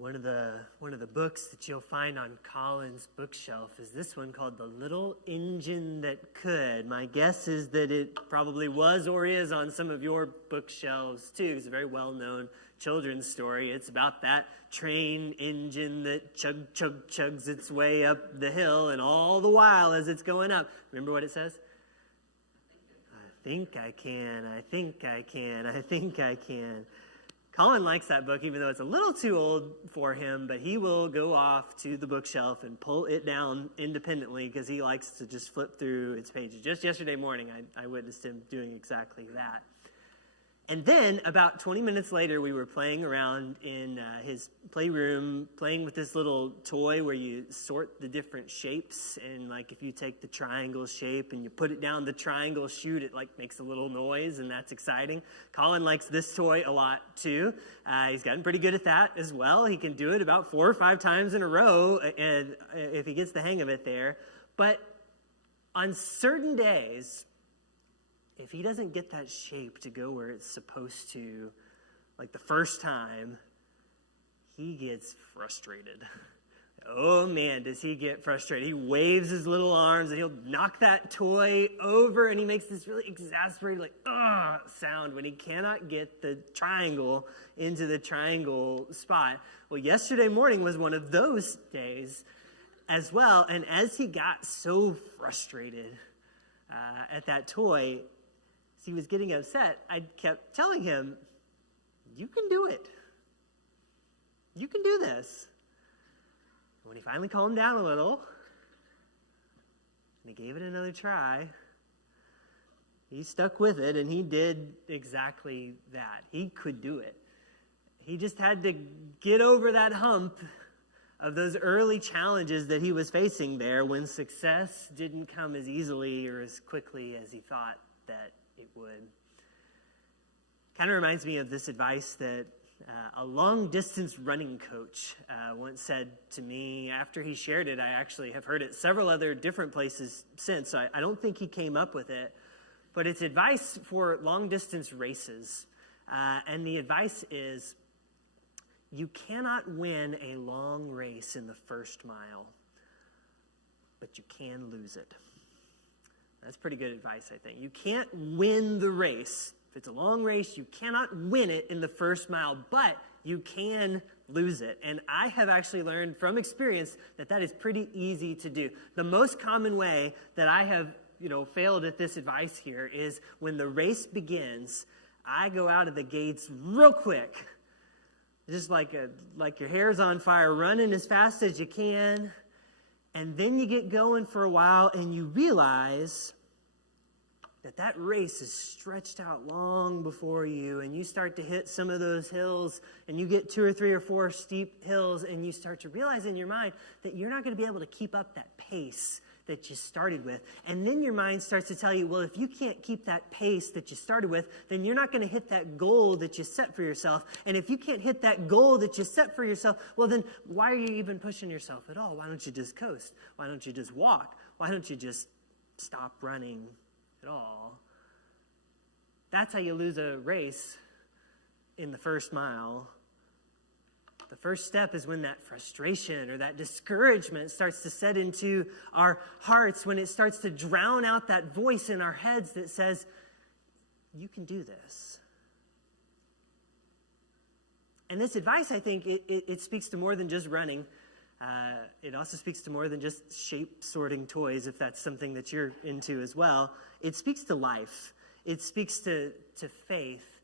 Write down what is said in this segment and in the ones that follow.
One of the books that you'll find on Colin's bookshelf is this one called The Little Engine That Could. My guess is that it probably was or is on some of your bookshelves too. It's a very well-known children's story. It's about that train engine that chugs its way up the hill, and all the while as it's going up, remember what it says? I think I can, I think I can, I think I can. Colin likes that book, even though it's a little too old for him, but he will go off to the bookshelf and pull it down independently because he likes to just flip through its pages. Just yesterday morning, I witnessed him doing exactly that. And then about 20 minutes later, we were playing around in his playroom, playing with this little toy where you sort the different shapes. And like if you take the triangle shape and you put it down the triangle chute, it like makes a little noise, and that's exciting. Colin likes this toy a lot too. He's gotten pretty good at that as well. He can do it about 4 or 5 times in a row, and if he gets the hang of it there. But on certain days, if he doesn't get that shape to go where it's supposed to, like the first time, he gets frustrated. Oh man, does he get frustrated. He waves his little arms and he'll knock that toy over, and he makes this really exasperated, like, ugh sound when he cannot get the triangle into the triangle spot. Well, yesterday morning was one of those days as well, and as he got so frustrated at that toy, as he was getting upset, I kept telling him, you can do it. You can do this. When he finally calmed down a little, and he gave it another try, he stuck with it, and he did exactly that. He could do it. He just had to get over that hump of those early challenges that he was facing there when success didn't come as easily or as quickly as he thought that it would. Kind of reminds me of this advice that a long-distance running coach once said to me. After he shared it, I actually have heard it several other different places since. So I don't think he came up with it, but it's advice for long-distance races. And the advice is, you cannot win a long race in the first mile, but you can lose it. That's pretty good advice, I think. You can't win the race. If it's a long race, you cannot win it in the first mile, but you can lose it. And I have actually learned from experience that that is pretty easy to do. The most common way that I have, failed at this advice here is when the race begins, I go out of the gates real quick. Just like your hair's on fire, running as fast as you can. And then you get going for a while and you realize that race is stretched out long before you, and you start to hit some of those hills, and you get 2 or 3 or 4 steep hills, and you start to realize in your mind that you're not going to be able to keep up that pace that you started with. And then your mind starts to tell you, well, if you can't keep that pace that you started with, then you're not going to hit that goal that you set for yourself. And if you can't hit that goal that you set for yourself, well, then why are you even pushing yourself at all? Why don't you just coast? Why don't you just walk? Why don't you just stop running at all? That's how you lose a race in the first mile. The first step is when that frustration or that discouragement starts to set into our hearts, when it starts to drown out that voice in our heads that says, you can do this. And this advice, I think, it speaks to more than just running. It also speaks to more than just shape sorting toys, if that's something that you're into as well. It speaks to life. It speaks to faith.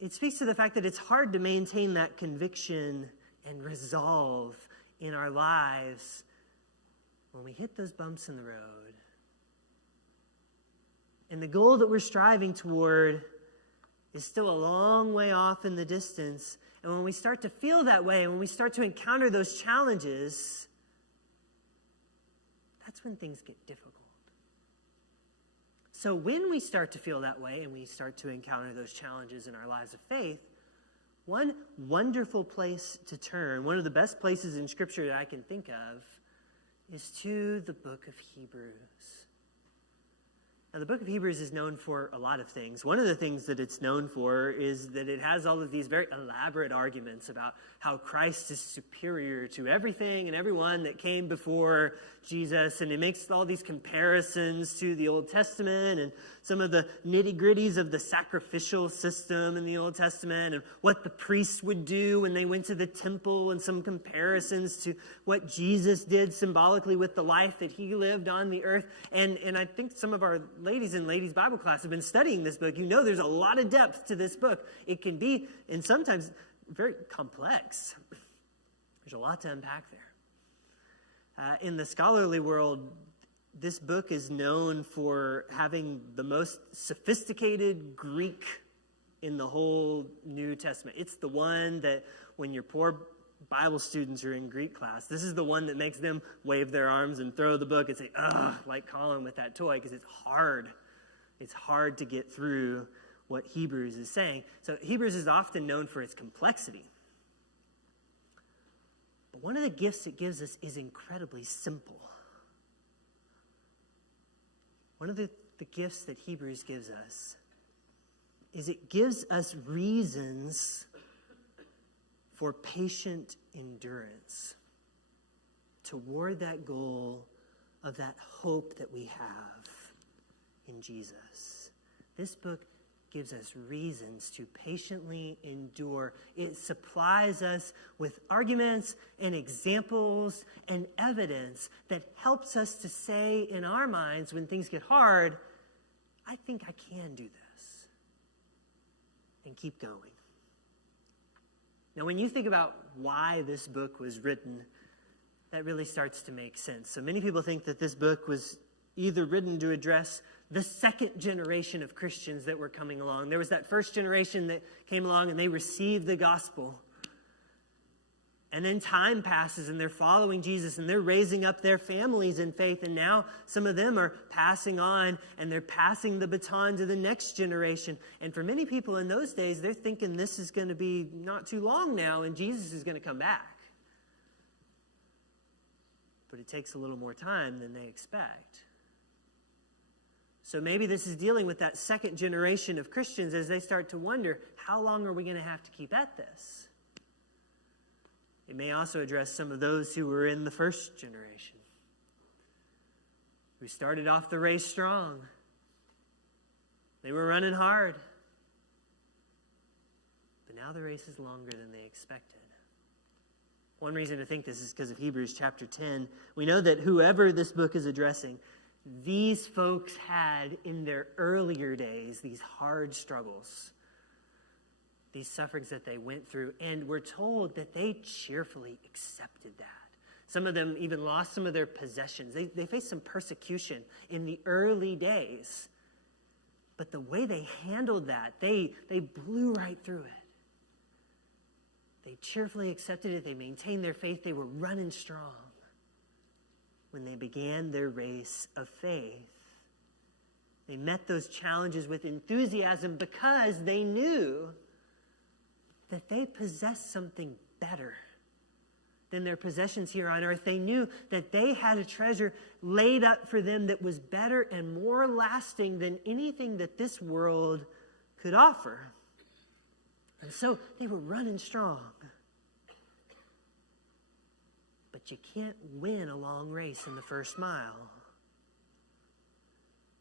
It speaks to the fact that it's hard to maintain that conviction and resolve in our lives when we hit those bumps in the road. And the goal that we're striving toward is still a long way off in the distance. And when we start to feel that way, when we start to encounter those challenges, that's when things get difficult. So when we start to feel that way and we start to encounter those challenges in our lives of faith, one wonderful place to turn, one of the best places in Scripture that I can think of, is to the book of Hebrews. Now, the book of Hebrews is known for a lot of things. One of the things that it's known for is that it has all of these very elaborate arguments about how Christ is superior to everything and everyone that came before Jesus. And it makes all these comparisons to the Old Testament and some of the nitty-gritties of the sacrificial system in the Old Testament and what the priests would do when they went to the temple, and some comparisons to what Jesus did symbolically with the life that he lived on the earth. And I think some of our ladies in ladies' Bible class have been studying this book. You know there's a lot of depth to this book. It can be, and sometimes, very complex. There's a lot to unpack there. In the scholarly world, this book is known for having the most sophisticated Greek in the whole New Testament. It's the one that when your poor Bible students are in Greek class, this is the one that makes them wave their arms and throw the book and say, ugh, like Colin with that toy, because it's hard. It's hard to get through what Hebrews is saying. So Hebrews is often known for its complexity. But one of the gifts it gives us is incredibly simple. One of the gifts that Hebrews gives us is it gives us reasons for patient endurance toward that goal of that hope that we have in Jesus. This book gives us reasons to patiently endure. It supplies us with arguments and examples and evidence that helps us to say in our minds when things get hard, I think I can do this, and keep going. Now, when you think about why this book was written, that really starts to make sense. So many people think that this book was either written to address the second generation of Christians that were coming along. There was that first generation that came along and they received the gospel. And then time passes and they're following Jesus and they're raising up their families in faith. And now some of them are passing on and they're passing the baton to the next generation. And for many people in those days, they're thinking this is going to be not too long now and Jesus is going to come back. But it takes a little more time than they expect. So maybe this is dealing with that second generation of Christians as they start to wonder, how long are we going to have to keep at this? It may also address some of those who were in the first generation, who started off the race strong. They were running hard. But now the race is longer than they expected. One reason to think this is because of Hebrews chapter 10. We know that whoever this book is addressing, these folks had in their earlier days these hard struggles, these sufferings that they went through, and we're told that they cheerfully accepted that. Some of them even lost some of their possessions. They faced some persecution in the early days. But the way they handled that, they blew right through it. They cheerfully accepted it. They maintained their faith. They were running strong when they began their race of faith. They met those challenges with enthusiasm because they knew that they possessed something better than their possessions here on earth. They knew that they had a treasure laid up for them that was better and more lasting than anything that this world could offer. And so they were running strong. But you can't win a long race in the first mile.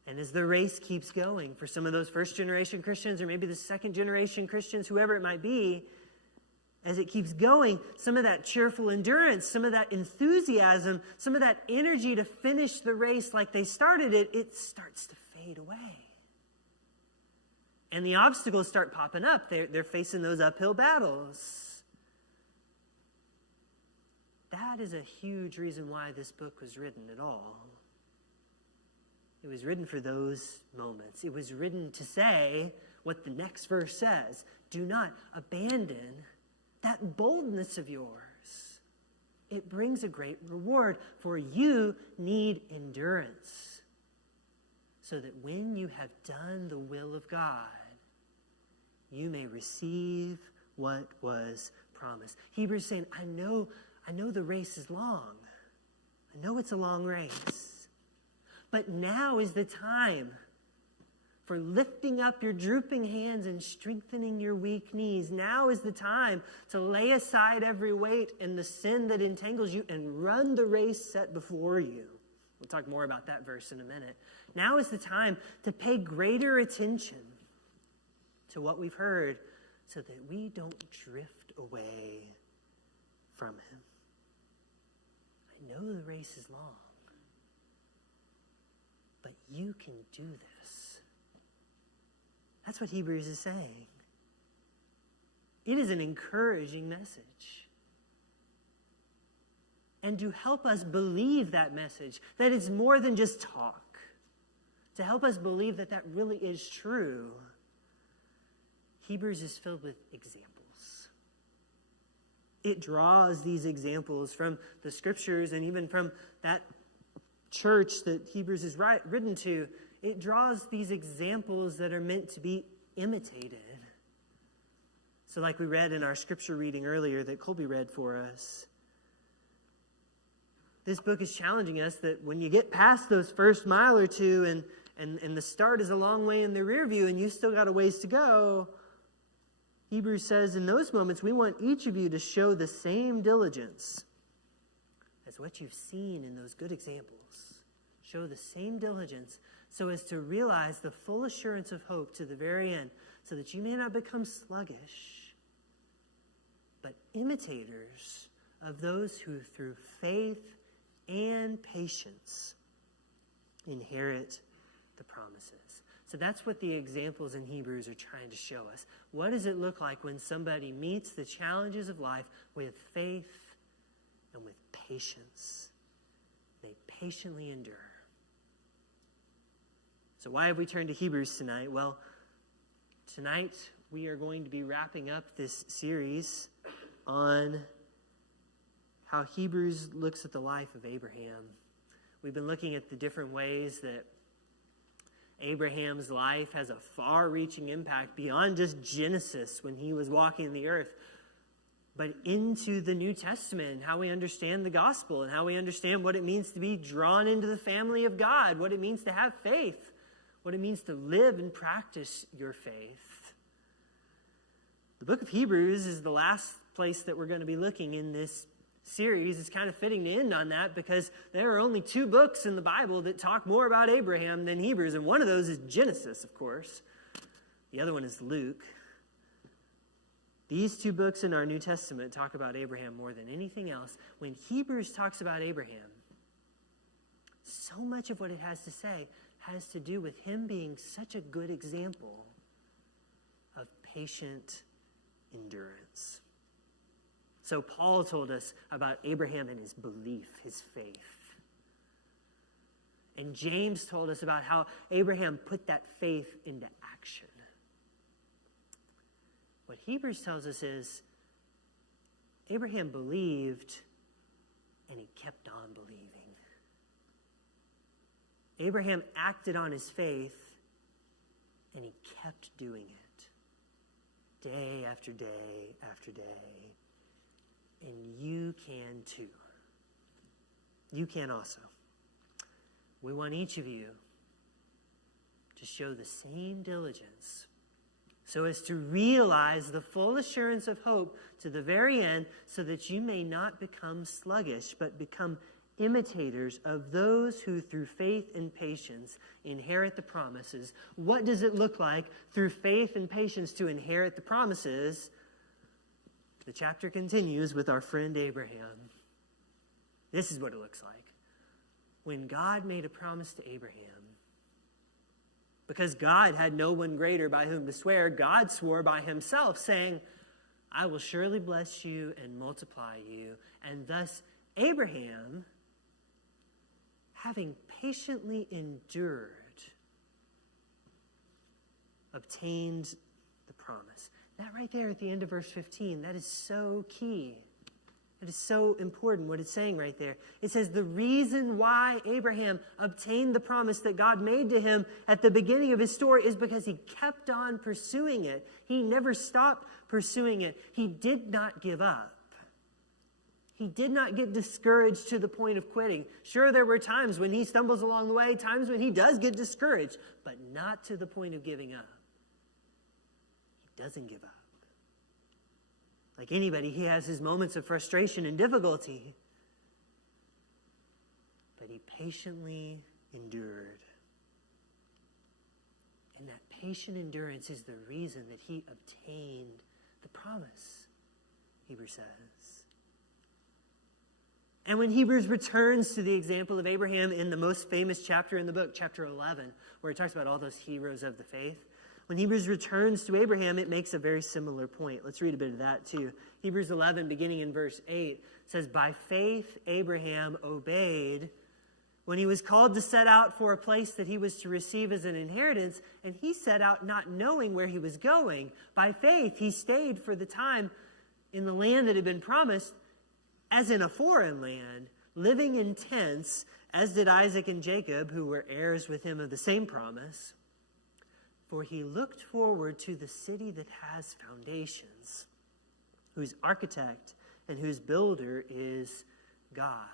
And as the race keeps going, for some of those first generation Christians, or maybe the second generation Christians, whoever it might be, as it keeps going, some of that cheerful endurance, some of that enthusiasm, some of that energy to finish the race like they started it, it starts to fade away. And the obstacles start popping up. They're facing those uphill battles. That is a huge reason why this book was written at all. It was written for those moments. It was written to say what the next verse says. Do not abandon that boldness of yours. It brings a great reward, for you need endurance, so that when you have done the will of God, you may receive what was promised. Hebrews saying, I know the race is long. I know it's a long race. But now is the time for lifting up your drooping hands and strengthening your weak knees. Now is the time to lay aside every weight and the sin that entangles you and run the race set before you. We'll talk more about that verse in a minute. Now is the time to pay greater attention to what we've heard so that we don't drift away from him. I know the race is long, but you can do this. That's what Hebrews is saying. It is an encouraging message. And to help us believe that message, that it's more than just talk, to help us believe that that really is true, Hebrews is filled with examples. It draws these examples from the scriptures and even from that church that Hebrews is written to. It draws these examples that are meant to be imitated. So like we read in our scripture reading earlier that Colby read for us, this book is challenging us that when you get past those first mile or two and the start is a long way in the rear view and you still got a ways to go, Hebrews says in those moments, we want each of you to show the same diligence as what you've seen in those good examples. Show the same diligence so as to realize the full assurance of hope to the very end, so that you may not become sluggish, but imitators of those who through faith and patience inherit the promises. So that's what the examples in Hebrews are trying to show us. What does it look like when somebody meets the challenges of life with faith and with patience? They patiently endure. So why have we turned to Hebrews tonight? Well, tonight we are going to be wrapping up this series on how Hebrews looks at the life of Abraham. We've been looking at the different ways that Abraham's life has a far-reaching impact beyond just Genesis when he was walking the earth, but into the New Testament, how we understand the gospel and how we understand what it means to be drawn into the family of God, what it means to have faith, what it means to live and practice your faith. The book of Hebrews is the last place that we're going to be looking in this series. It's kind of fitting to end on that because there are only 2 books in the Bible that talk more about Abraham than Hebrews, and one of those is Genesis, of course. The other one is Luke. These 2 books in our New Testament talk about Abraham more than anything else. When Hebrews talks about Abraham, so much of what it has to say has to do with him being such a good example of patient endurance. So Paul told us about Abraham and his belief, his faith. And James told us about how Abraham put that faith into action. What Hebrews tells us is Abraham believed and he kept on believing. Abraham acted on his faith and he kept doing it day after day after day. And you can too. You can also. We want each of you to show the same diligence so as to realize the full assurance of hope to the very end, so that you may not become sluggish, but become imitators of those who through faith and patience inherit the promises. What does it look like through faith and patience to inherit the promises? The chapter continues with our friend Abraham. This is what it looks like. When God made a promise to Abraham, because God had no one greater by whom to swear, God swore by himself, saying, I will surely bless you and multiply you. And thus Abraham, having patiently endured, obtained the promise. That right there at the end of verse 15, that is so key. It is so important what it's saying right there. It says the reason why Abraham obtained the promise that God made to him at the beginning of his story is because he kept on pursuing it. He never stopped pursuing it. He did not give up. He did not get discouraged to the point of quitting. Sure, there were times when he stumbles along the way, times when he does get discouraged, but not to the point of giving up. He doesn't give up. Like anybody, he has his moments of frustration and difficulty, but he patiently endured. And that patient endurance is the reason that he obtained the promise, Hebrews says. And when Hebrews returns to the example of Abraham in the most famous chapter in the book, chapter 11, where it talks about all those heroes of the faith, when Hebrews returns to Abraham, it makes a very similar point. Let's read a bit of that too. Hebrews 11, beginning in verse 8, says, "By faith Abraham obeyed when he was called to set out for a place that he was to receive as an inheritance, and he set out not knowing where he was going. By faith he stayed for the time in the land that had been promised, as in a foreign land, living in tents, as did Isaac and Jacob, who were heirs with him of the same promise. For he looked forward to the city that has foundations, whose architect and whose builder is God."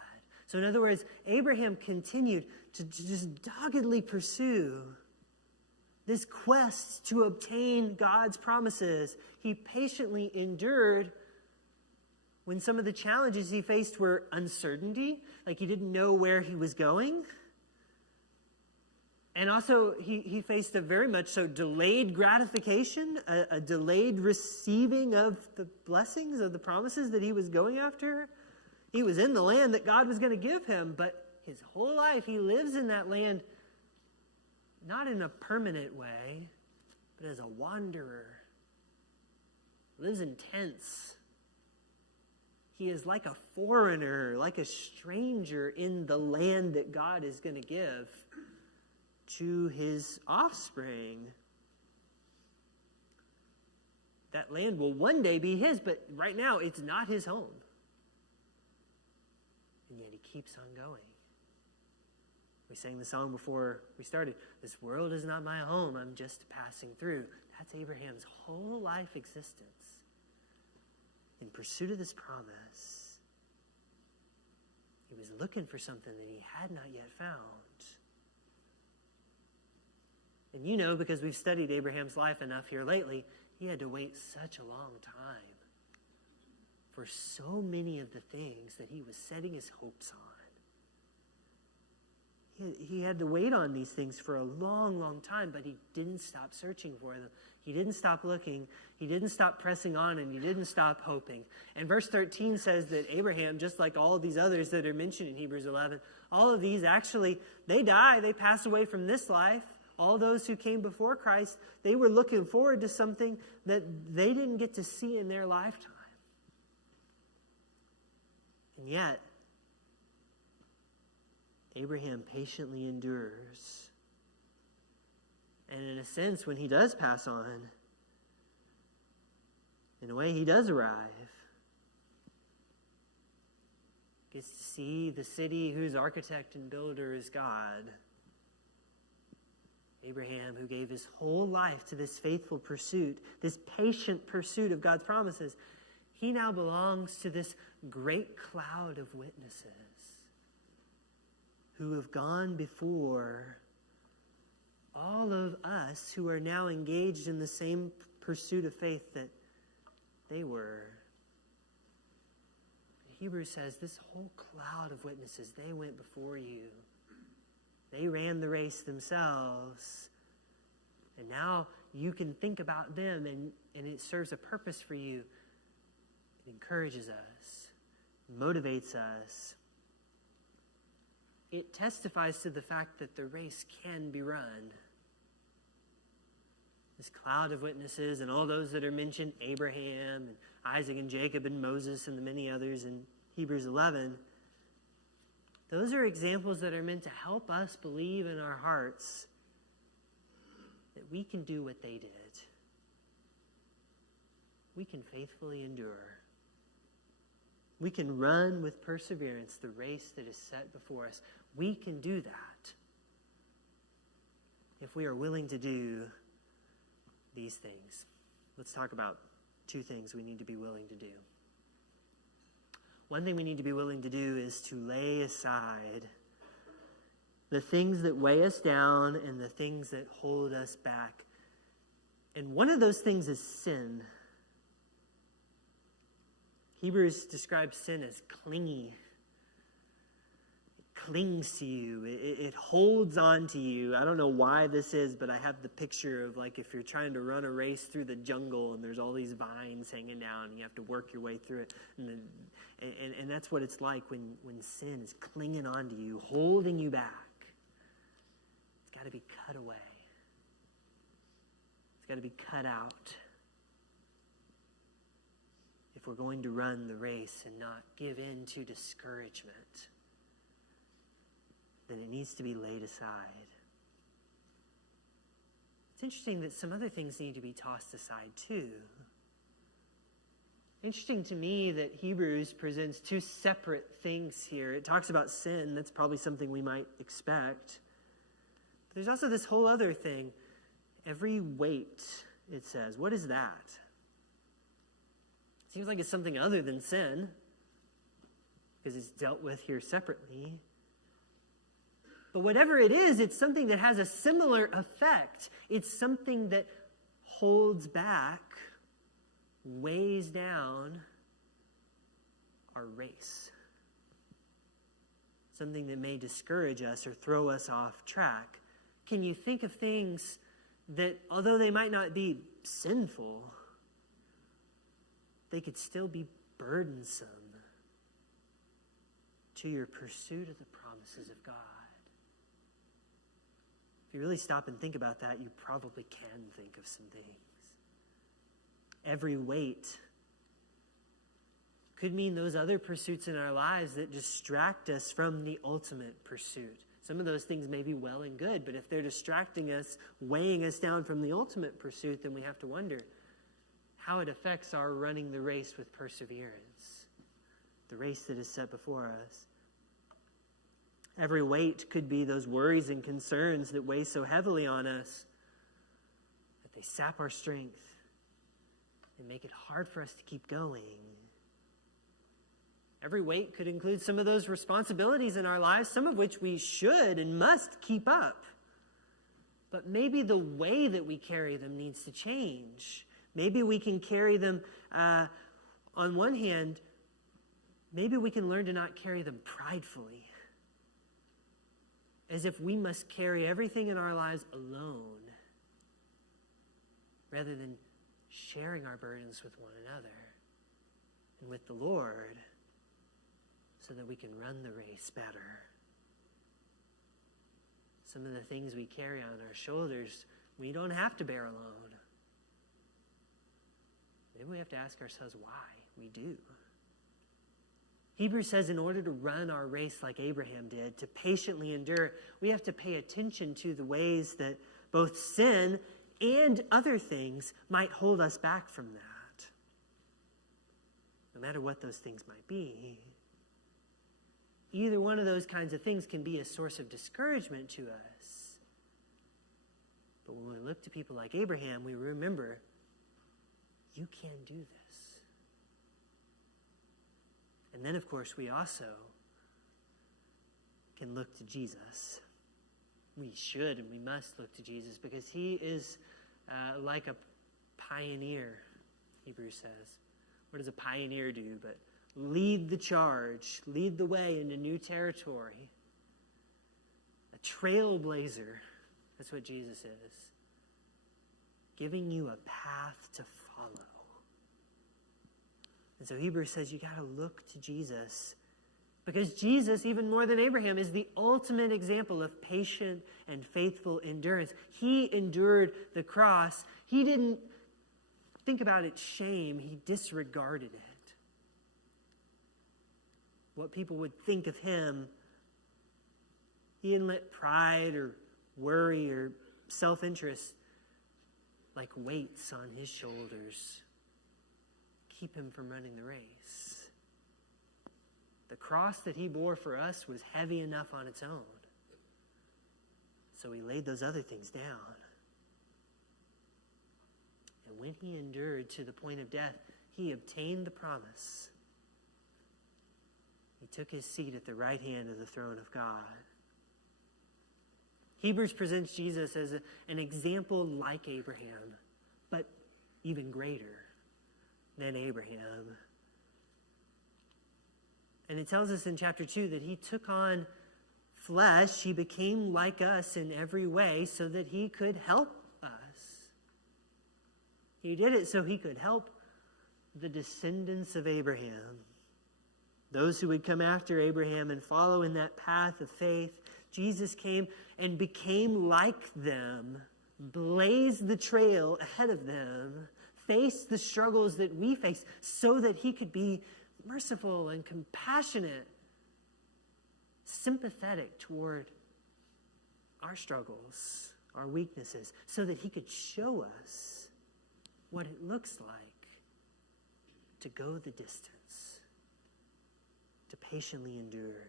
So in other words, Abraham continued to just doggedly pursue this quest to obtain God's promises. He patiently endured when some of the challenges he faced were uncertainty, like he didn't know where he was going. And also, he faced a very much so delayed gratification, a delayed receiving of the blessings, of the promises that he was going after. He was in the land that God was going to give him, but his whole life he lives in that land, not in a permanent way, but as a wanderer. Lives in tents. He is like a foreigner, like a stranger in the land that God is going to give to his offspring. That land will one day be his, but right now it's not his home. And yet he keeps on going. We sang the song before we started. This world is not my home, I'm just passing through. That's Abraham's whole life existence. In pursuit of this promise, he was looking for something that he had not yet found. And you know, because we've studied Abraham's life enough here lately, he had to wait such a long time for so many of the things that he was setting his hopes on. He had to wait on these things for a long, long time, but he didn't stop searching for them. He didn't stop looking. He didn't stop pressing on, and he didn't stop hoping. And verse 13 says that Abraham, just like all of these others that are mentioned in Hebrews 11, all of these actually, they die. They pass away from this life. All those who came before Christ, they were looking forward to something that they didn't get to see in their lifetime. And yet, Abraham patiently endures. And in a sense, when he does pass on, in a way, he does arrive. Gets to see the city whose architect and builder is God. Abraham, who gave his whole life to this faithful pursuit, this patient pursuit of God's promises, he now belongs to this great cloud of witnesses who have gone before all of us who are now engaged in the same pursuit of faith that they were. Hebrews says this whole cloud of witnesses, they went before you. They ran the race themselves. And now you can think about them, and it serves a purpose for you. It encourages us, motivates us. It testifies to the fact that the race can be run. This cloud of witnesses and all those that are mentioned, Abraham and Isaac and Jacob and Moses and the many others in Hebrews 11, those are examples that are meant to help us believe in our hearts that we can do what they did. We can faithfully endure. We can run with perseverance the race that is set before us. We can do that if we are willing to do these things. Let's talk about two things we need to be willing to do. one thing we need to be willing to do is to lay aside the things that weigh us down and the things that hold us back. And one of those things is sin. Hebrews describes sin as clingy. It clings to you. It holds on to you. I don't know why this is, but I have the picture of like if you're trying to run a race through the jungle and there's all these vines hanging down and you have to work your way through it. And that's what it's like when sin is clinging on to you, holding you back. It's got to be cut away. It's got to be cut out. If we're going to run the race and not give in to discouragement, then it needs to be laid aside. It's interesting that some other things need to be tossed aside too. Interesting to me that Hebrews presents two separate things here. It talks about sin. That's probably something we might expect. But there's also this whole other thing. Every weight, it says. What is that? Seems like it's something other than sin, because it's dealt with here separately. But whatever it is, it's something that has a similar effect. It's something that holds back, weighs down our race. Something that may discourage us or throw us off track. Can you think of things that, although they might not be sinful, they could still be burdensome to your pursuit of the promises of God? If you really stop and think about that, you probably can think of some things. Every weight could mean those other pursuits in our lives that distract us from the ultimate pursuit. Some of those things may be well and good, but if they're distracting us, weighing us down from the ultimate pursuit, then we have to wonder how it affects our running the race with perseverance, the race that is set before us. Every weight could be those worries and concerns that weigh so heavily on us that they sap our strength and make it hard for us to keep going. Every weight could include some of those responsibilities in our lives, some of which we should and must keep up. But maybe the way that we carry them needs to change. Maybe we can carry them, on one hand, maybe we can learn to not carry them pridefully, as if we must carry everything in our lives alone, rather than sharing our burdens with one another and with the Lord, so that we can run the race better. Some of the things we carry on our shoulders, we don't have to bear alone. Maybe we have to ask ourselves why we do. Hebrews says in order to run our race like Abraham did, to patiently endure, we have to pay attention to the ways that both sin and other things might hold us back from that. No matter what those things might be. Either one of those kinds of things can be a source of discouragement to us. But when we look to people like Abraham, we remember, you can do this. And then, of course, we also can look to Jesus. We should and we must look to Jesus because he is like a pioneer, Hebrews says. What does a pioneer do but lead the charge, lead the way into new territory? A trailblazer, that's what Jesus is. Giving you a path to follow. And so Hebrews says you got to look to Jesus because Jesus, even more than Abraham, is the ultimate example of patient and faithful endurance. He endured the cross. He didn't think about its shame. He disregarded it. What people would think of him. He didn't let pride or worry or self-interest like weights on his shoulders keep him from running the race. The cross that he bore for us was heavy enough on its own. So he laid those other things down. And when he endured to the point of death, he obtained the promise He took his seat at the right hand of the throne of God. Hebrews presents Jesus as an example like Abraham, but even greater than Abraham. And it tells us in chapter 2 that he took on flesh. He became like us in every way so that he could help us. He did it so he could help the descendants of Abraham, those who would come after Abraham and follow in that path of faith. Jesus came and became like them, blazed the trail ahead of them, faced the struggles that we face so that he could be merciful and compassionate, sympathetic toward our struggles, our weaknesses, so that he could show us what it looks like to go the distance, to patiently endure.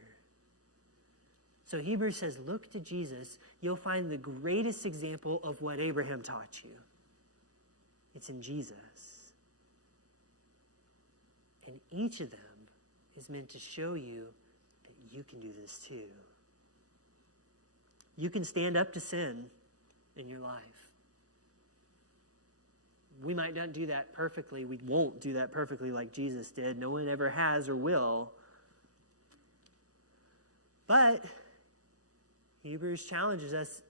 So Hebrews says, look to Jesus. You'll find the greatest example of what Abraham taught you. It's in Jesus. And each of them is meant to show you that you can do this too. You can stand up to sin in your life. We might not do that perfectly. We won't do that perfectly like Jesus did. No one ever has or will. But Hebrews challenges us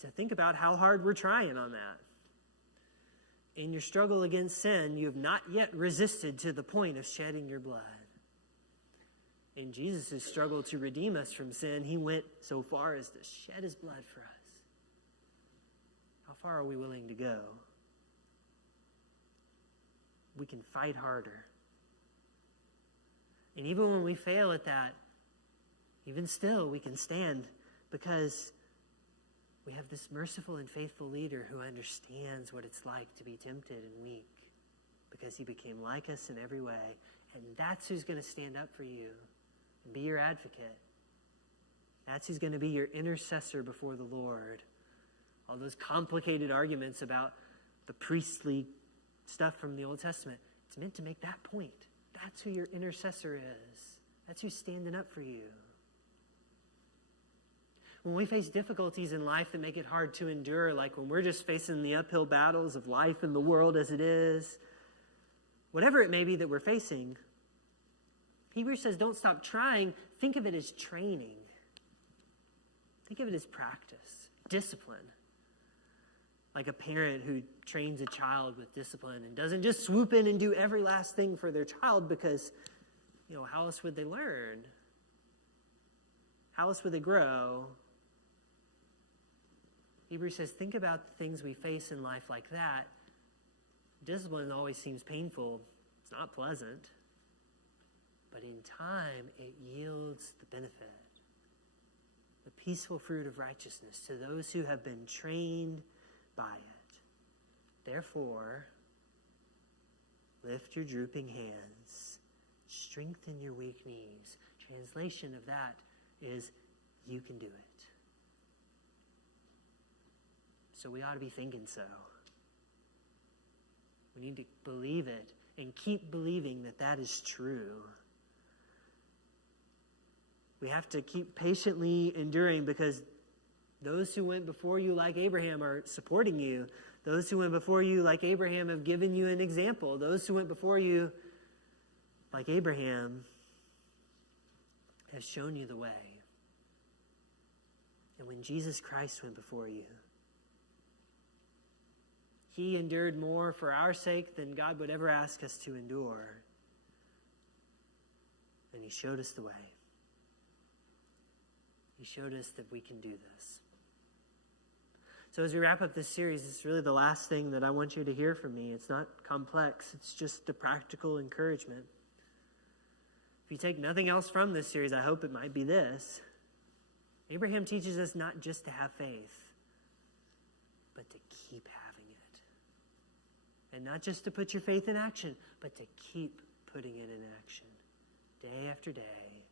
to think about how hard we're trying on that. In your struggle against sin, you have not yet resisted to the point of shedding your blood. In Jesus' struggle to redeem us from sin, he went so far as to shed his blood for us. How far are we willing to go? We can fight harder. And even when we fail at that, even still, we can stand because we have this merciful and faithful leader who understands what it's like to be tempted and weak because he became like us in every way. And that's who's going to stand up for you and be your advocate. That's who's going to be your intercessor before the Lord. All those complicated arguments about the priestly stuff from the Old Testament, it's meant to make that point. That's who your intercessor is. That's who's standing up for you. When we face difficulties in life that make it hard to endure, like when we're just facing the uphill battles of life and the world as it is, whatever it may be that we're facing, Hebrews says don't stop trying. Think of it as training. Think of it as practice, discipline. Like a parent who trains a child with discipline and doesn't just swoop in and do every last thing for their child because, how else would they learn? How else would they grow? Hebrews says, think about the things we face in life like that. Discipline always seems painful. It's not pleasant. But in time, it yields the benefit. The peaceful fruit of righteousness to those who have been trained by it. Therefore, lift your drooping hands. Strengthen your weak knees. Translation of that is, you can do it. So we ought to be thinking so. We need to believe it and keep believing that that is true. We have to keep patiently enduring because those who went before you like Abraham are supporting you. Those who went before you like Abraham have given you an example. Those who went before you like Abraham have shown you the way. And when Jesus Christ went before you, he endured more for our sake than God would ever ask us to endure. And he showed us the way. He showed us that we can do this. So as we wrap up this series, it's really the last thing that I want you to hear from me. It's not complex. It's just a practical encouragement. If you take nothing else from this series, I hope it might be this. Abraham teaches us not just to have faith, but to keep having it. And not just to put your faith in action, but to keep putting it in action. Day after day,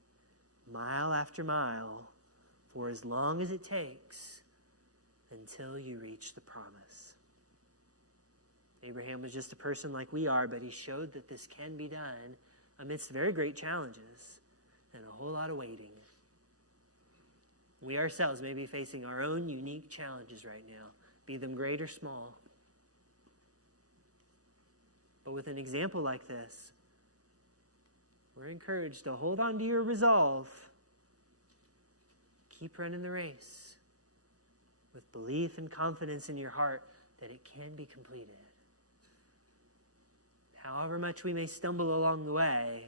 mile after mile, for as long as it takes until you reach the promise. Abraham was just a person like we are, but he showed that this can be done amidst very great challenges. and a whole lot of waiting. We ourselves may be facing our own unique challenges right now, be them great or small. But with an example like this, we're encouraged to hold on to your resolve. Keep running the race with belief and confidence in your heart that it can be completed. However much we may stumble along the way,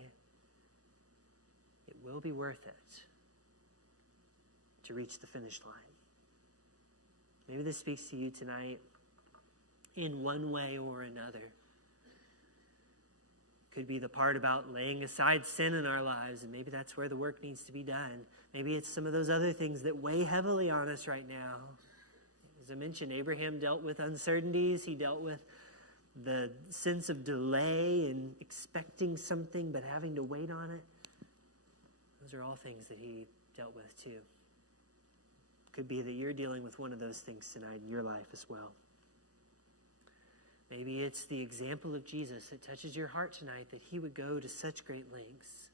it will be worth it to reach the finish line. Maybe this speaks to you tonight in one way or another. Could be the part about laying aside sin in our lives, and maybe that's where the work needs to be done. Maybe it's some of those other things that weigh heavily on us right now. As I mentioned, Abraham dealt with uncertainties. He dealt with the sense of delay and expecting something but having to wait on it. Those are all things that he dealt with too. Could be that you're dealing with one of those things tonight in your life as well. Maybe it's the example of Jesus that touches your heart tonight, that he would go to such great lengths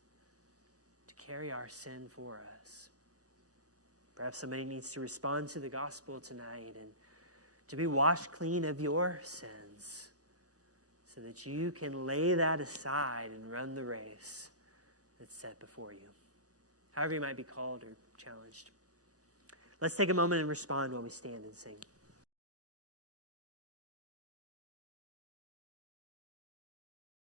to carry our sin for us. Perhaps somebody needs to respond to the gospel tonight and to be washed clean of your sins so that you can lay that aside and run the race that's set before you. However you might be called or challenged. Let's take a moment and respond while we stand and sing.